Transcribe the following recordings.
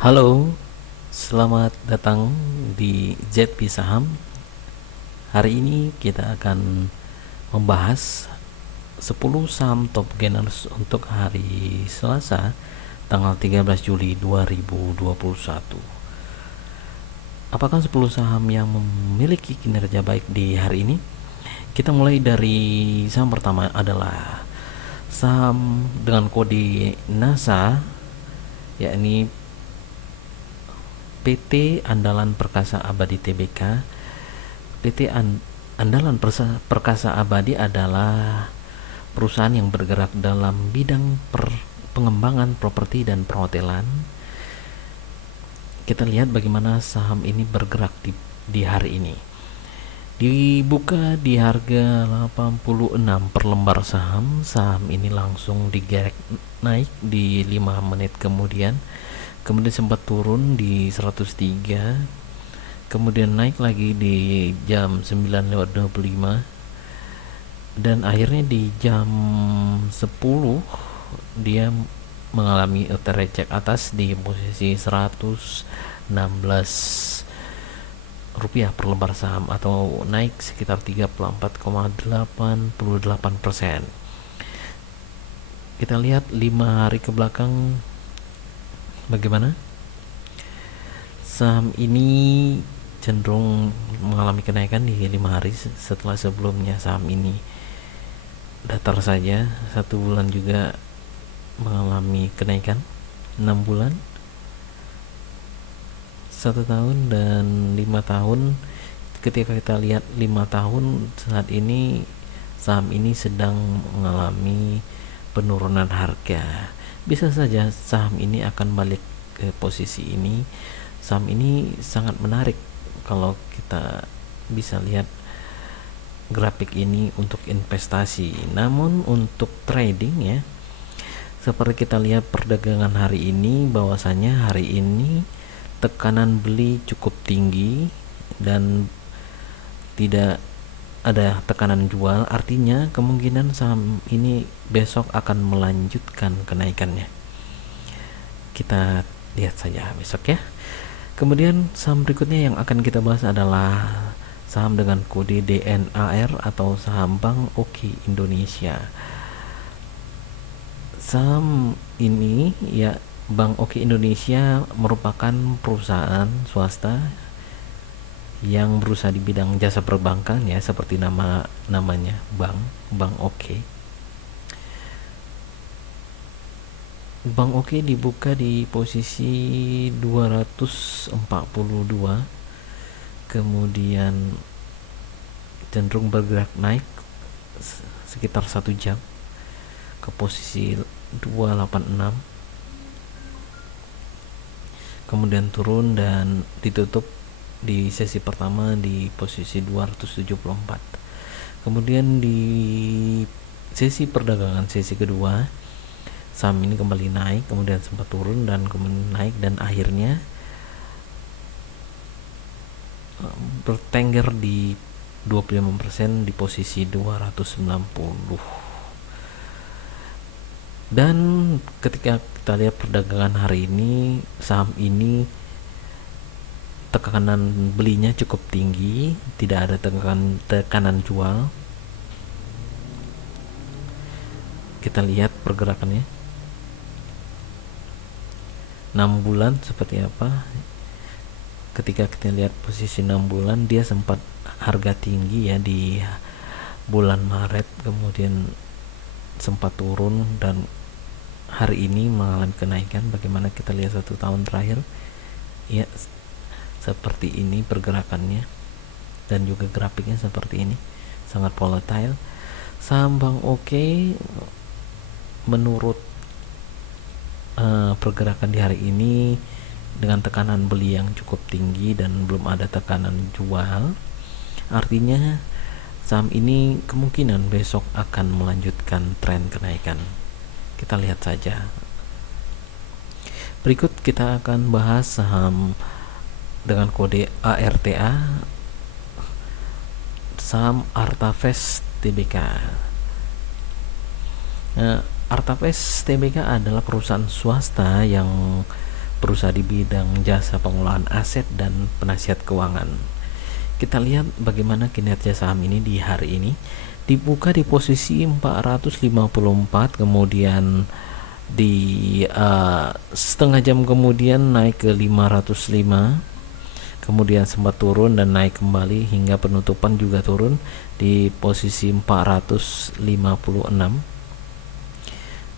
Halo, selamat datang di ZP Saham. Hari ini kita akan membahas 10 saham top gainers untuk hari Selasa, tanggal 13 Juli 2021. Apakah 10 saham yang memiliki kinerja baik di hari ini? Kita mulai dari saham pertama adalah saham dengan kode NASA, yakni PT Andalan Perkasa Abadi Tbk. Andalan Perkasa Abadi adalah perusahaan yang bergerak dalam bidang pengembangan properti dan perhotelan. Kita lihat bagaimana saham ini bergerak di hari ini. Dibuka di harga 86 per lembar saham. Saham ini langsung digerek naik di 5 menit kemudian sempat turun di 103, kemudian naik lagi di jam 9.25, dan akhirnya di jam 10 dia mengalami tercek atas di posisi 116 rupiah per lembar saham, atau naik sekitar 34,88%. Kita lihat 5 hari ke belakang bagaimana saham ini cenderung mengalami kenaikan di 5 hari setelah sebelumnya saham ini datar saja. 1 bulan juga mengalami kenaikan, 6 bulan, 1 tahun, dan 5 tahun. Ketika kita lihat 5 tahun, saat ini saham ini sedang mengalami penurunan harga. Bisa saja saham ini akan balik ke posisi ini. Saham ini sangat menarik kalau kita bisa lihat grafik ini untuk investasi. Namun untuk trading ya, seperti kita lihat perdagangan hari ini, bahwasanya hari ini tekanan beli cukup tinggi dan tidak ada tekanan jual, artinya kemungkinan saham ini besok akan melanjutkan kenaikannya. Kita lihat saja besok ya. Kemudian saham berikutnya yang akan kita bahas adalah saham dengan kode DNAR atau saham Bank Oke Indonesia. Saham ini ya, Bank Oke Indonesia merupakan perusahaan swasta yang berusaha di bidang jasa perbankan ya, seperti namanya Bank Oke. Bank Oke dibuka di posisi 242, kemudian cenderung bergerak naik sekitar 1 jam ke posisi 286, kemudian turun dan ditutup di sesi pertama di posisi 274. Kemudian di sesi perdagangan sesi kedua, saham ini kembali naik, kemudian sempat turun dan kemudian naik, dan akhirnya bertengger di 25% di posisi 290. Dan ketika kita lihat perdagangan hari ini, saham ini tekanan belinya cukup tinggi, tidak ada tekanan jual. Kita lihat pergerakannya 6 bulan seperti apa. Ketika kita lihat posisi 6 bulan, dia sempat harga tinggi ya di bulan Maret, kemudian sempat turun dan hari ini mengalami kenaikan. Bagaimana kita lihat 1 tahun terakhir ya, seperti ini pergerakannya, dan juga grafiknya seperti ini, sangat volatile. Saham Bank Oke menurut pergerakan di hari ini dengan tekanan beli yang cukup tinggi dan belum ada tekanan jual, artinya saham ini kemungkinan besok akan melanjutkan tren kenaikan. Kita lihat saja. Berikut kita akan bahas saham dengan kode ARTA, saham Artavest Tbk. Artavest Tbk adalah perusahaan swasta yang perusahaan di bidang jasa pengolahan aset dan penasihat keuangan. Kita lihat bagaimana kinerja saham ini di hari ini. Dibuka di posisi 454, kemudian di setengah jam kemudian naik ke 505, kemudian sempat turun dan naik kembali hingga penutupan juga turun di posisi 456.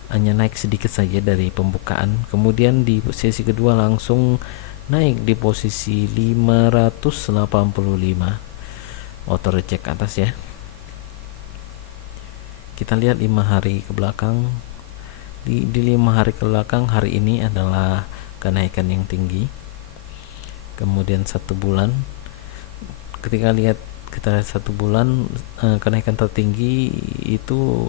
Hanya naik sedikit saja dari pembukaan. Kemudian di sesi kedua langsung naik di posisi 585. Auto reject atas ya. Kita lihat 5 hari ke belakang. Di 5 hari ke belakang, hari ini adalah kenaikan yang tinggi. Kemudian 1 bulan, ketika kita lihat 1 bulan, kenaikan tertinggi itu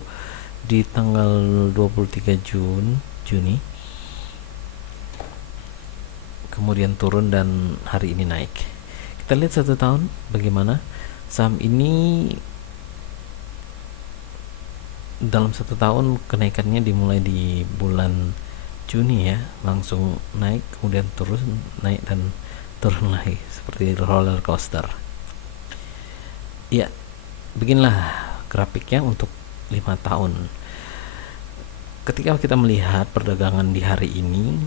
di tanggal 23 Juni, kemudian turun dan hari ini naik. Kita lihat 1 tahun bagaimana saham ini. Dalam 1 tahun kenaikannya dimulai di bulan Juni ya, langsung naik, kemudian turun, naik dan turun lagi seperti roller coaster. Ya, beginilah grafiknya untuk 5 tahun. Ketika kita melihat perdagangan di hari ini,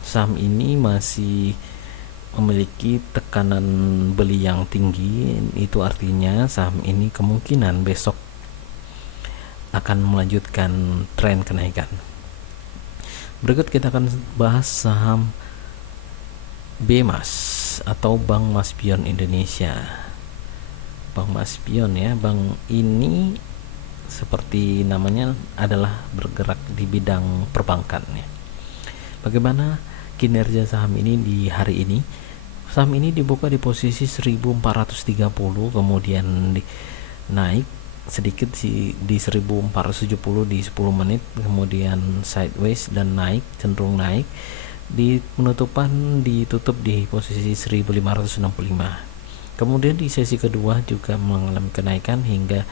saham ini masih memiliki tekanan beli yang tinggi. Itu artinya saham ini kemungkinan besok akan melanjutkan tren kenaikan. Berikut kita akan bahas saham BMAS atau Bank Maspion Indonesia. Bank Maspion ya, bank ini seperti namanya adalah bergerak di bidang perbankan ya. Bagaimana kinerja saham ini di hari ini? Saham ini dibuka di posisi 1430, kemudian naik sedikit di 1470 di 10 menit, kemudian sideways dan naik, cenderung naik. Di penutupan ditutup di posisi 1565. Kemudian di sesi kedua juga mengalami kenaikan hingga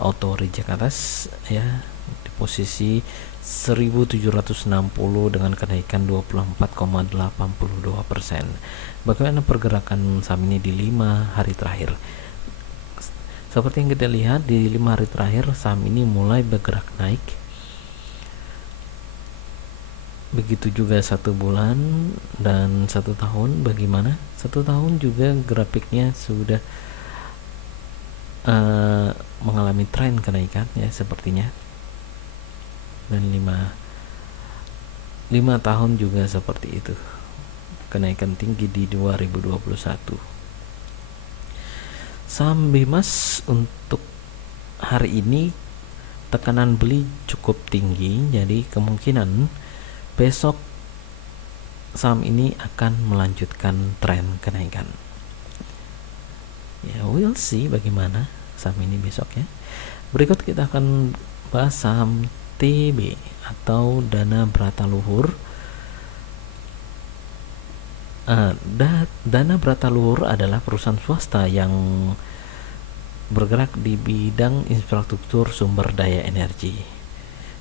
auto reject atas ya, di posisi 1760 dengan kenaikan 24,82%. Bagaimana pergerakan saham ini di 5 hari terakhir? Seperti yang kita lihat di 5 hari terakhir, saham ini mulai bergerak naik. Begitu juga 1 bulan dan 1 tahun. Bagaimana? 1 tahun juga grafiknya sudah mengalami tren kenaikan ya sepertinya. Dan 5 tahun juga seperti itu. Kenaikan tinggi di 2021. Saham BMAS untuk hari ini tekanan beli cukup tinggi, jadi kemungkinan besok saham ini akan melanjutkan tren kenaikan. Ya, we'll see bagaimana saham ini besok ya. Berikut kita akan bahas saham TB atau Dana Brataluhur. Dana Brataluhur adalah perusahaan swasta yang bergerak di bidang infrastruktur sumber daya energi.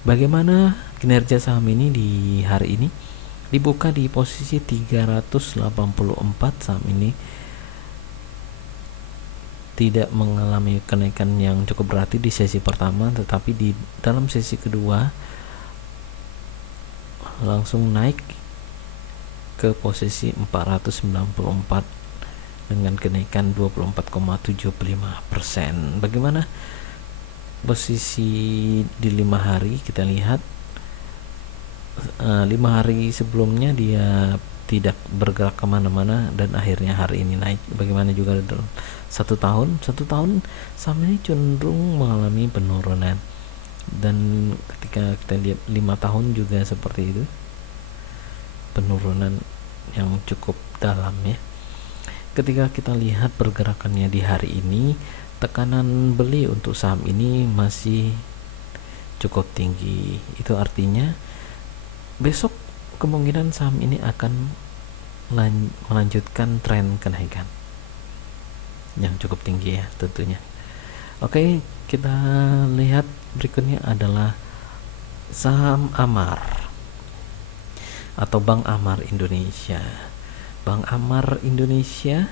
Bagaimana kinerja saham ini di hari ini? Dibuka di posisi 384, saham ini tidak mengalami kenaikan yang cukup berarti di sesi pertama, tetapi di dalam sesi kedua langsung naik ke posisi 494 dengan kenaikan 24,75%. Bagaimana posisi di 5 hari? Kita lihat 5 hari sebelumnya dia tidak bergerak kemana-mana dan akhirnya hari ini naik. Bagaimana juga dalam 1 tahun saham ini cenderung mengalami penurunan, dan ketika kita lihat 5 tahun juga seperti itu, penurunan yang cukup dalam ya. Ketika kita lihat pergerakannya di hari ini, tekanan beli untuk saham ini masih cukup tinggi. Itu artinya besok kemungkinan saham ini akan melanjutkan tren kenaikan yang cukup tinggi ya tentunya. Oke, kita lihat berikutnya adalah saham Amar. atau Bank Amar Indonesia. Bank Amar Indonesia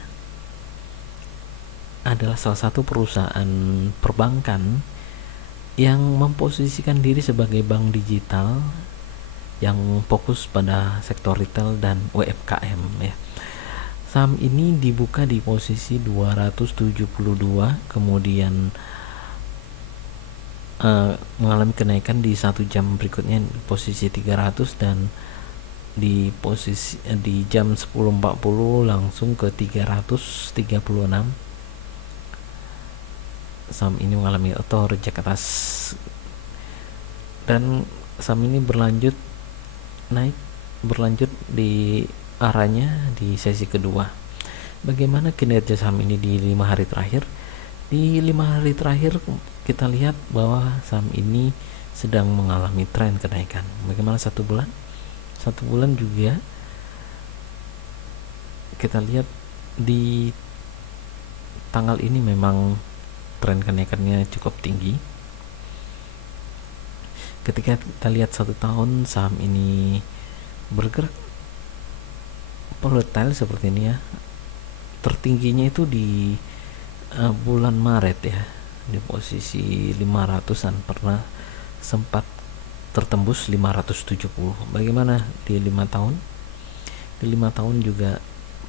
adalah salah satu perusahaan perbankan yang memposisikan diri sebagai bank digital yang fokus pada sektor retail dan UMKM ya. Saham ini dibuka di posisi 272, kemudian mengalami kenaikan di 1 jam berikutnya posisi 300, dan di jam 10.40 langsung ke 336. Saham ini mengalami auto reject atas, dan saham ini berlanjut di arahnya di sesi kedua. Bagaimana kinerja saham ini di 5 hari terakhir? Di 5 hari terakhir kita lihat bahwa saham ini sedang mengalami tren kenaikan. Bagaimana 1 bulan? 1 bulan juga kita lihat di tanggal ini memang tren kenaikannya cukup tinggi. Ketika kita lihat 1 tahun, saham ini bergerak volatile seperti ini ya. Tertingginya itu di bulan Maret ya, di posisi 500-an, pernah sempat tertembus 570. Bagaimana di 5 tahun? Di 5 tahun juga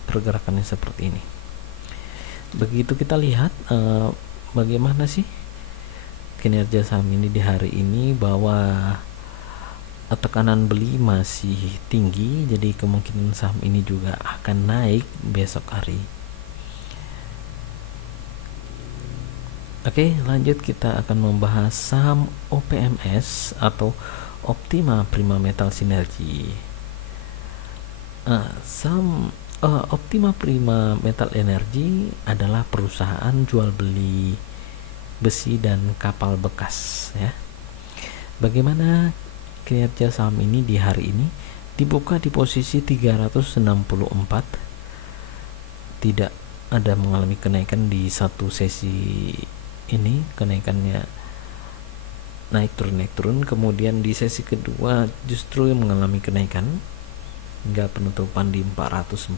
pergerakannya seperti ini. Begitu kita lihat bagaimana sih kinerja saham ini di hari ini, bahwa tekanan beli masih tinggi, jadi kemungkinan saham ini juga akan naik besok hari. Oke, lanjut kita akan membahas saham OPMS atau Optima Prima Metal Synergy. Saham Optima Prima Metal Energy adalah perusahaan jual beli besi dan kapal bekas ya. Bagaimana kinerja saham ini di hari ini? Dibuka di posisi 364, tidak ada mengalami kenaikan di satu sesi ini, kenaikannya naik turun. Kemudian di sesi kedua justru mengalami kenaikan hingga penutupan di 448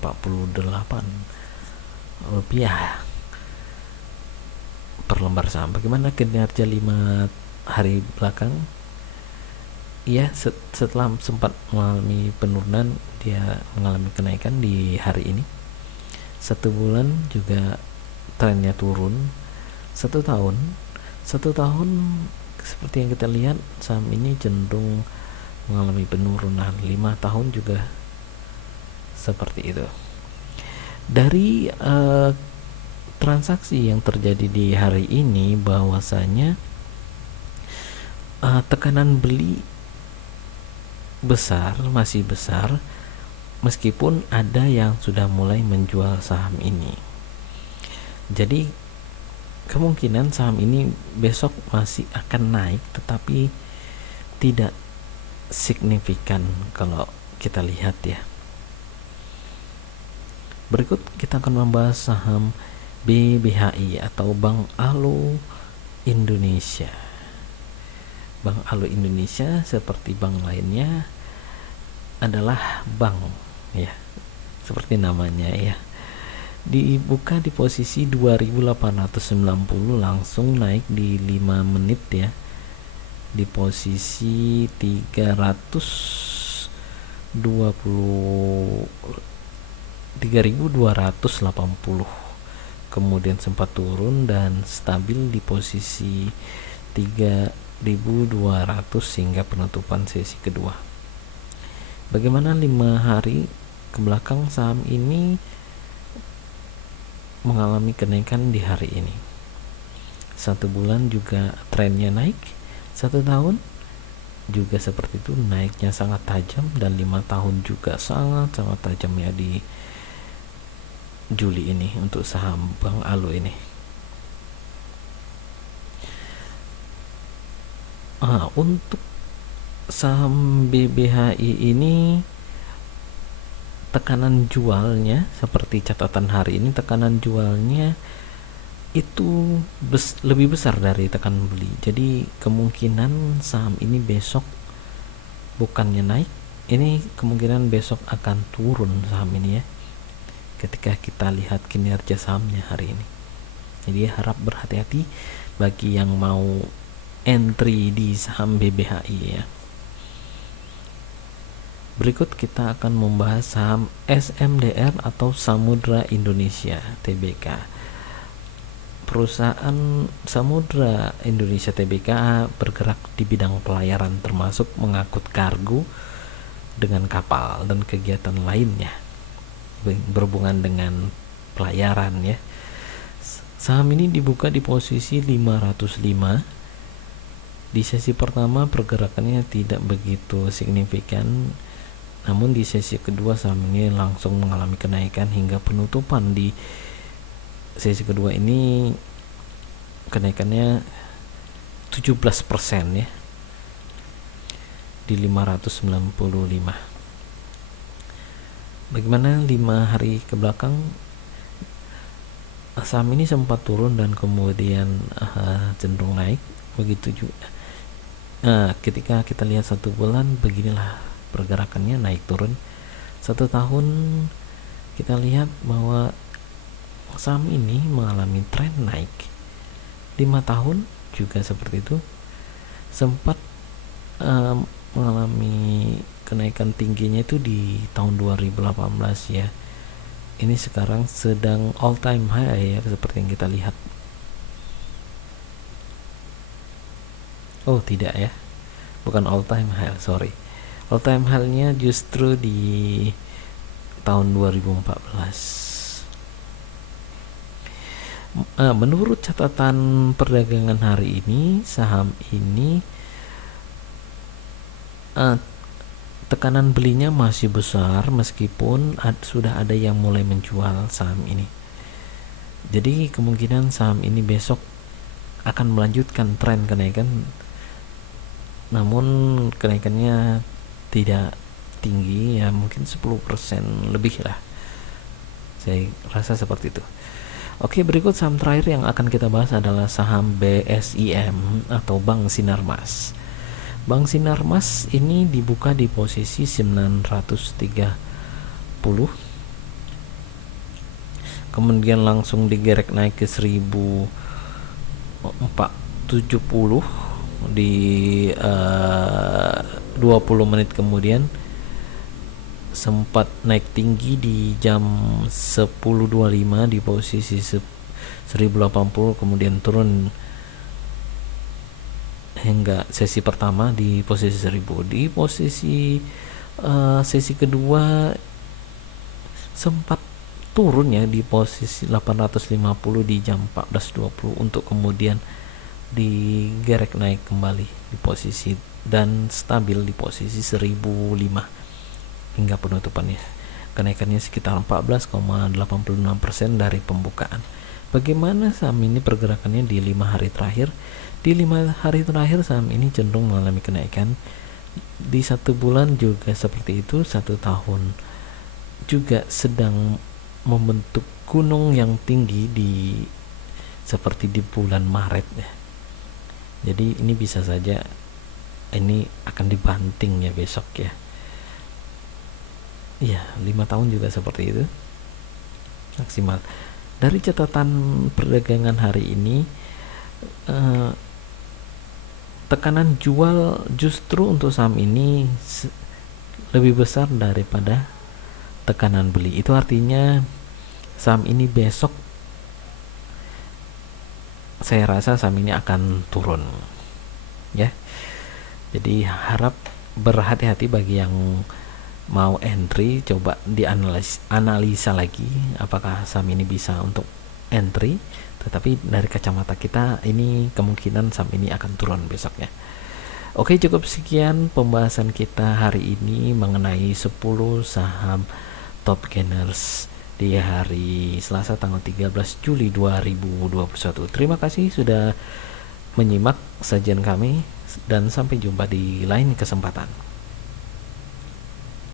rupiah per lembar saham. Bagaimana kinerja 5 hari belakang? Ya, setelah sempat mengalami penurunan, dia mengalami kenaikan di hari ini. 1 bulan juga trennya turun. 1 tahun seperti yang kita lihat, saham ini cenderung mengalami penurunan. 5 tahun juga seperti itu. Dari transaksi yang terjadi di hari ini, bahwasanya tekanan beli masih besar, meskipun ada yang sudah mulai menjual saham ini. Jadi kemungkinan saham ini besok masih akan naik, tetapi tidak signifikan kalau kita lihat ya. Berikut kita akan membahas saham BBHI atau Bank Alu Indonesia. Bank Alu Indonesia seperti bank lainnya adalah bank ya, seperti namanya ya. Dibuka di posisi 2890, langsung naik di 5 menit ya, di posisi 3.280, kemudian sempat turun dan stabil di posisi 3.200 hingga penutupan sesi kedua. Bagaimana 5 hari ke belakang, saham ini mengalami kenaikan di hari ini. 1 bulan juga trennya naik, 1 tahun juga seperti itu, naiknya sangat tajam, dan 5 tahun juga sangat tajam ya di Juli ini untuk saham Bank Alu ini. Untuk saham BBHI ini, tekanan jualnya seperti catatan hari ini, tekanan jualnya itu lebih besar dari tekanan beli. Jadi kemungkinan saham ini besok bukannya naik ini kemungkinan besok akan turun saham ini ya, ketika kita lihat kinerja sahamnya hari ini. Jadi harap berhati-hati bagi yang mau entry di saham BBHI ya. Berikut kita akan membahas saham SMDR atau Samudra Indonesia Tbk. Perusahaan Samudra Indonesia Tbk bergerak di bidang pelayaran termasuk mengangkut kargo dengan kapal dan kegiatan lainnya berhubungan dengan pelayaran ya. Saham ini dibuka di posisi 505. Di sesi pertama pergerakannya tidak begitu signifikan, namun di sesi kedua saham ini langsung mengalami kenaikan hingga penutupan. Di sesi kedua ini kenaikannya 17% ya, di 595. Bagaimana 5 hari ke belakang? Saham ini sempat turun dan kemudian cenderung naik. Begitu juga ketika kita lihat 1 bulan, beginilah pergerakannya, naik turun. 1 tahun kita lihat bahwa saham ini mengalami tren naik. 5 tahun juga seperti itu, sempat mengalami kenaikan tingginya itu di tahun 2018 ya. Ini sekarang sedang all time high ya, seperti yang kita lihat. Oh tidak ya, bukan all time high, sorry. All time high-nya justru di tahun 2014. Menurut catatan perdagangan hari ini, saham ini tekanan belinya masih besar meskipun sudah ada yang mulai menjual saham ini. Jadi kemungkinan saham ini besok akan melanjutkan tren kenaikan, namun kenaikannya tidak tinggi ya, mungkin 10% lebih lah, saya rasa seperti itu. Oke, berikut saham terakhir yang akan kita bahas adalah saham BSIM atau Bank Sinarmas. Bank Sinarmas ini dibuka di posisi 930, kemudian langsung digerek naik ke 1470 di 20 menit kemudian, sempat naik tinggi di jam 10.25 di posisi 1080, kemudian turun hingga sesi pertama di posisi 1000. Di posisi sesi kedua sempat turun ya di posisi 850 di jam 14.20 untuk kemudian digerek naik kembali di posisi dan stabil di posisi 1005 hingga penutupannya. Kenaikannya sekitar 14,86% dari pembukaan. Bagaimana saham ini pergerakannya di 5 hari terakhir? Di 5 hari terakhir saham ini cenderung mengalami kenaikan. Di 1 bulan juga seperti itu, 1 tahun juga sedang membentuk gunung yang tinggi seperti di bulan Maret ya. Jadi ini bisa saja ini akan dibanting ya besok ya. Iya, 5 tahun juga seperti itu maksimal. Dari catatan perdagangan hari ini, tekanan jual justru untuk saham ini lebih besar daripada tekanan beli. Itu artinya saham ini besok saya rasa saham ini akan turun ya. Jadi harap berhati-hati bagi yang mau entry, coba dianalisa lagi apakah saham ini bisa untuk entry. Tetapi dari kacamata kita ini kemungkinan saham ini akan turun besoknya. Oke, cukup sekian pembahasan kita hari ini mengenai 10 saham top gainers di hari Selasa tanggal 13 Juli 2021. Terima kasih sudah menyimak sajian kami dan sampai jumpa di lain kesempatan.